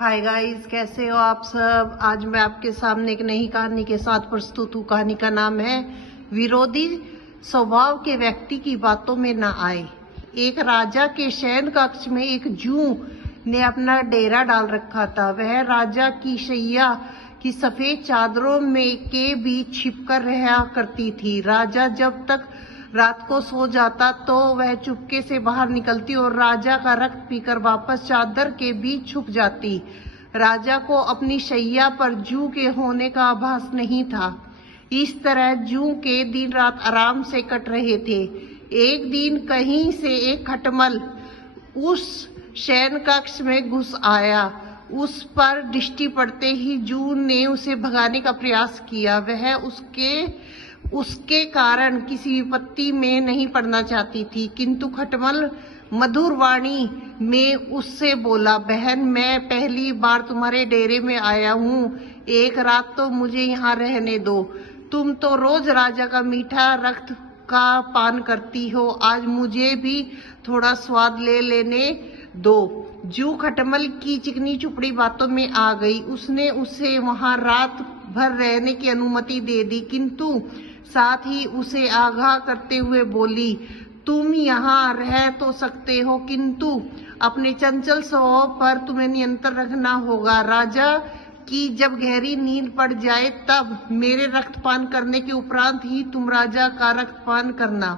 Hi guys, कैसे हो आप सब। आज मैं आपके सामने एक नई कहानी के साथ प्रस्तुत हूँ। कहानी का नाम है विरोधी स्वभाव के व्यक्ति की बातों में न आए। एक राजा के शयन कक्ष में एक जूं ने अपना डेरा डाल रखा था। वह राजा की शैया की सफेद चादरों में के बीच छिपकर रहा करती थी। राजा जब तक रात को सो जाता तो वह चुपके से बाहर निकलती और राजा का रक्त पीकर वापस चादर के बीच छुप जाती। राजा को अपनी शैया पर जूं के होने का आभास नहीं था। इस तरह जूं के दिन रात आराम से कट रहे थे। एक दिन कहीं से एक खटमल उस शयन कक्ष में घुस आया। उस पर दृष्टि पड़ते ही जूं ने उसे भगाने का प्रयास किया। वह उसके कारण किसी विपत्ति में नहीं पड़ना चाहती थी, किंतु खटमल मधुर वाणी में उससे बोला, बहन, मैं पहली बार तुम्हारे डेरे में आया हूँ। एक रात तो मुझे यहाँ रहने दो। तुम तो रोज राजा का मीठा रक्त का पान करती हो, आज मुझे भी थोड़ा स्वाद ले लेने दो। जूं खटमल की चिकनी चुपड़ी बातों में आ गई। उसने उसे वहां रात भर रहने की अनुमति दे दी, किंतु साथ ही उसे आगाह करते हुए बोली, तुम यहाँ रह तो सकते हो, किंतु अपने चंचल स्वभाव पर तुम्हें नियंत्रण रखना होगा। राजा की जब गहरी नींद पड़ जाए तब मेरे रक्तपान करने के उपरांत ही तुम राजा का रक्तपान करना,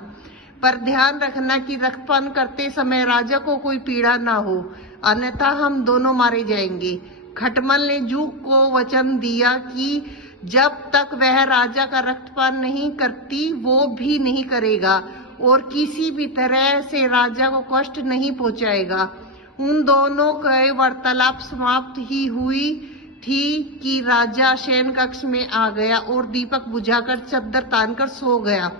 पर ध्यान रखना कि रक्तपान करते समय राजा को कोई पीड़ा ना हो, अन्यथा हम दोनों मारे जाएंगे। खटमल ने जूं को वचन दिया कि जब तक वह राजा का रक्तपान नहीं करती वो भी नहीं करेगा और किसी भी तरह से राजा को कष्ट नहीं पहुंचाएगा। उन दोनों के वार्तालाप समाप्त ही हुई थी कि राजा शयन कक्ष में आ गया और दीपक बुझाकर चद्दर तानकर सो गया।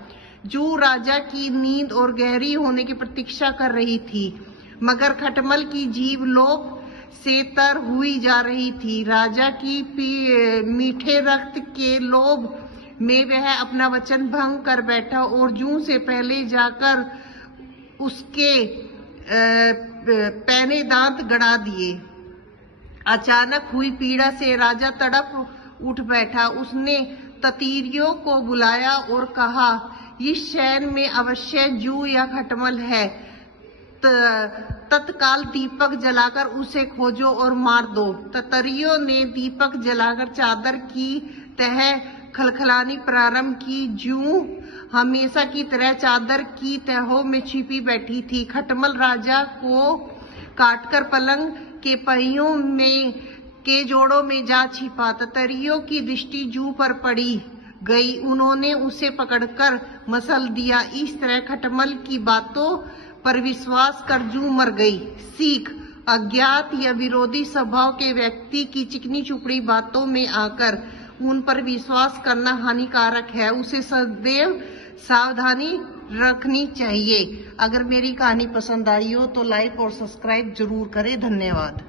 जूं राजा की नींद और गहरी होने की प्रतीक्षा कर रही थी, मगर खटमल की जीभ लोभ से तर हुई जा रही थी। राजा की मीठे रक्त के लोभ में वह अपना वचन भंग कर बैठा और जूं से पहले जाकर उसके पैने दांत गड़ा दिए। अचानक हुई पीड़ा से राजा तड़प उठ बैठा। उसने ततीरियों को बुलाया और कहा, इस शयन में अवश्य जूं या खटमल है। तत्काल दीपक जलाकर उसे खोजो और मार दो। ततरियों ने दीपक जलाकर चादर की तह खलखलानी प्रारंभ की। जूं हमेशा की तरह चादर की तहों में छिपी बैठी थी। खटमल राजा को काटकर पलंग के पहियों में के जोड़ों में जा छिपा। ततरियों की दृष्टि जूं पर पड़ी गई। उन्होंने उसे पकड़कर मसल दिया। इस तरह खटमल की बातों पर विश्वास कर जूं मर गई। सीख, अज्ञात या विरोधी स्वभाव के व्यक्ति की चिकनी चुपड़ी बातों में आकर उन पर विश्वास करना हानिकारक है। उसे सदैव सावधानी रखनी चाहिए। अगर मेरी कहानी पसंद आई हो तो लाइक और सब्सक्राइब जरूर करें। धन्यवाद।